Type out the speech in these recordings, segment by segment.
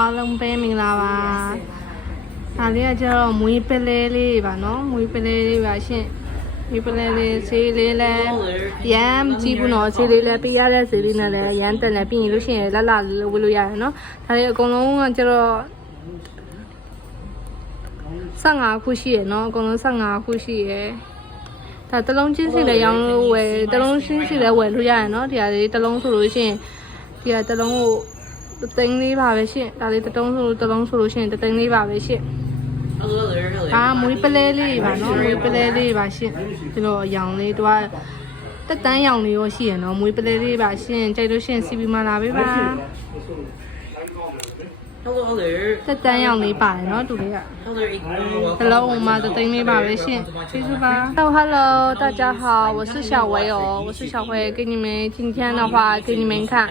အားလုံးပဲမင်္ဂလာပါဒါလေးကကျတော့မွေးပလဲလေးပါနော်မွေးပလဲလေးပါရှင်မွေးပလဲလေးဈေးလေးလဲရမ်းကြည့်ဘူးနော်ဈေးလေးလဲပေးရတဲ့ဈေးလေးနဲ့လဲရမ်းတက်လဲပြီးရင်လို့ရှိရင်လက်ဝယ်လို့ရတယ်နော်ဒါလေးအကုန်လုံးကကျတော့15ခုရှိရနော်အကုန်လုံး15ခုရှိရဒါတလုံးချင်းစီလဲရောင်းလို့ဝယ်တလုံးချင်းစီလဲဝယ်လို့ရတယ်နော်ဒီဟာလေးတလုံးဆိုလို့ရှိရင်ဒီဟာတလုံးကိုသိန်းလေးပါပဲရှင့်ဒါလေးတလုံးဆိုလို့ရှိရင်သိန်းလေးပါပဲရှင့်မွေးပလဲလေးပါနော်မွေးပလဲလေးပါရှင့်ဒီလိုရောင်လေးတော့တက်တန်းရောင်လေးရောရှိရနော်မွေးပလဲလေးပါရှင့်ကြိုက်လို့ရှင့်စီပီမလာပေးပါတက်တန်းရောင်လေးပါတယ်နော်တူလေးကHello， 我妈的对面吧微信，记住吧。Hello， 大家好，我是小薇哦，我是小薇，给你们今天的话给你们看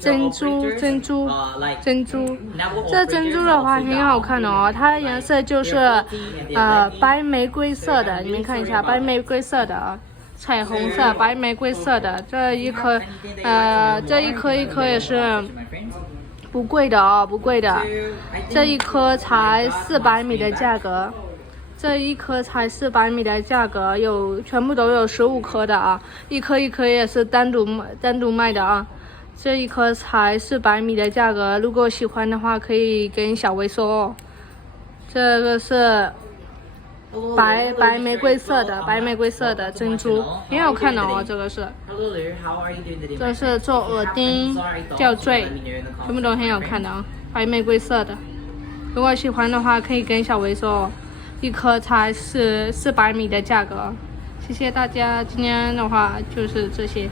珍珠，这珍珠的话很好看哦，它的颜色就是白玫瑰色的，你们看一下白玫瑰色的。彩虹色、白玫瑰色的，这一颗一颗也是不贵的哦，不贵的，这一颗才400米的价格，这一颗才400米的价格，全部都有15颗的啊，一颗也是单独卖的啊，这一颗才400米的价格，如果喜欢的话可以跟小薇说哦，这个是。白玫瑰色的珍珠，很好看的哦，这个是做耳钉、吊坠，全部都很好看的啊，白玫瑰色的。如果喜欢的话，可以跟小薇说，一颗才是400米的价格。谢谢大家，今天的话就是这些。